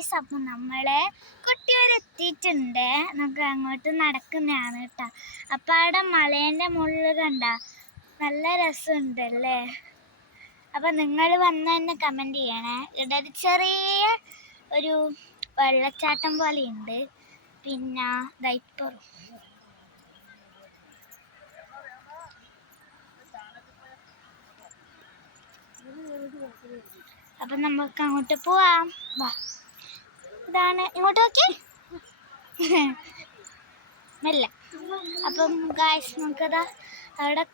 Guys അപ്പം നമ്മളെ കുട്ടിയോർ എത്തിയിട്ടുണ്ട് നമുക്ക് അങ്ങോട്ട് നടക്കുന്നതാണ് കേട്ടോ. അപ്പം അവിടെ മലേന്റെ മുകളിൽ കണ്ട നല്ല രസമുണ്ടല്ലേ? അപ്പം നിങ്ങൾ വന്ന് തന്നെ കമന്റ് ചെയ്യണേ. ഇവിടെ ഒരു ചെറിയ ഒരു വെള്ളച്ചാട്ടം ഉണ്ട് പിന്നെ ദൈപ്പറും അപ്പം നമുക്ക് അങ്ങോട്ട് പോവാം. വാ. ഇതാണ്. ഇങ്ങോട്ട് നോക്കി. മെല്ല. അപ്പം ഗായ്സ് നമുക്കതാ അവിടെ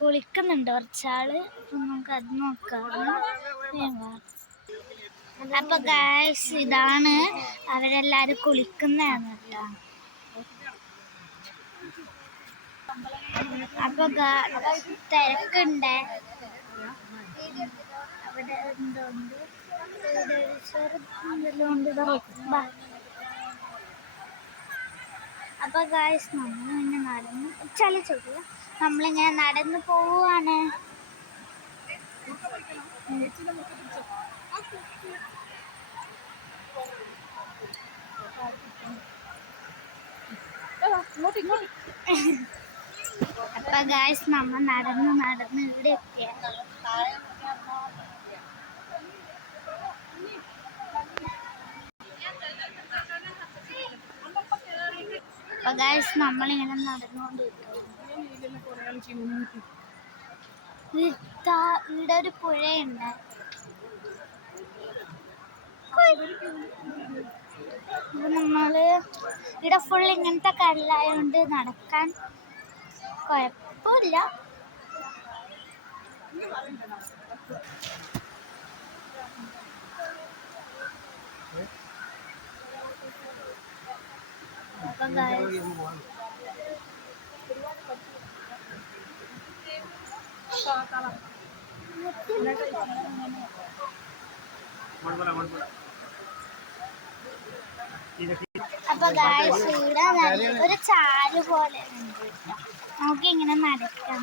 കുളിക്കുന്നുണ്ട് കുറച്ചാൾ. നമുക്ക് അത് നോക്കാം. അപ്പൊ ഗായ്സ് ഇതാണ് അവരെല്ലാരും കുളിക്കുന്നതാണ് കേട്ടോ. അപ്പൊ തിരക്കുണ്ട്. അവിടെ എന്തോ അപ്പൊ ഗായസ് നമ്മൾ ഇങ്ങനെ നടന്ന് ചലിച്ചോട്ടില്ല നമ്മളിങ്ങനെ നടന്നു പോവാണ് അപ്പൊ ഗായസ് നമ്മ നടന്ന് നടന്ന് ഇവിടെ എത്തിയ. നമ്മളിങ്ങനെ നടന്നുകൊണ്ട് ഇവിടെ ഒരു പുഴയുണ്ട്. നമ്മൾ ഇവിടെ ഫുൾ ഇങ്ങനത്തെ കല്ലായോണ്ട് നടക്കാൻ കുഴപ്പമില്ല. അപ്പൊ അപ്പൊ ഗായ്സ് ഇവിടെ ഒരു ചാൽ പോലെ ഉണ്ട്. നമുക്ക് ഇങ്ങനെ നടക്കാം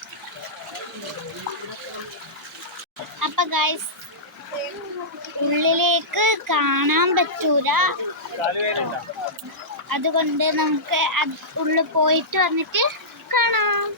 അപ്പൊ ഗൈസ് ഉള്ളിലേക്ക് കാണാൻ പറ്റൂല. അതുകൊണ്ട് നമുക്ക് ഉള്ളിൽ പോയിട്ട് വന്നിട്ട് കാണാം.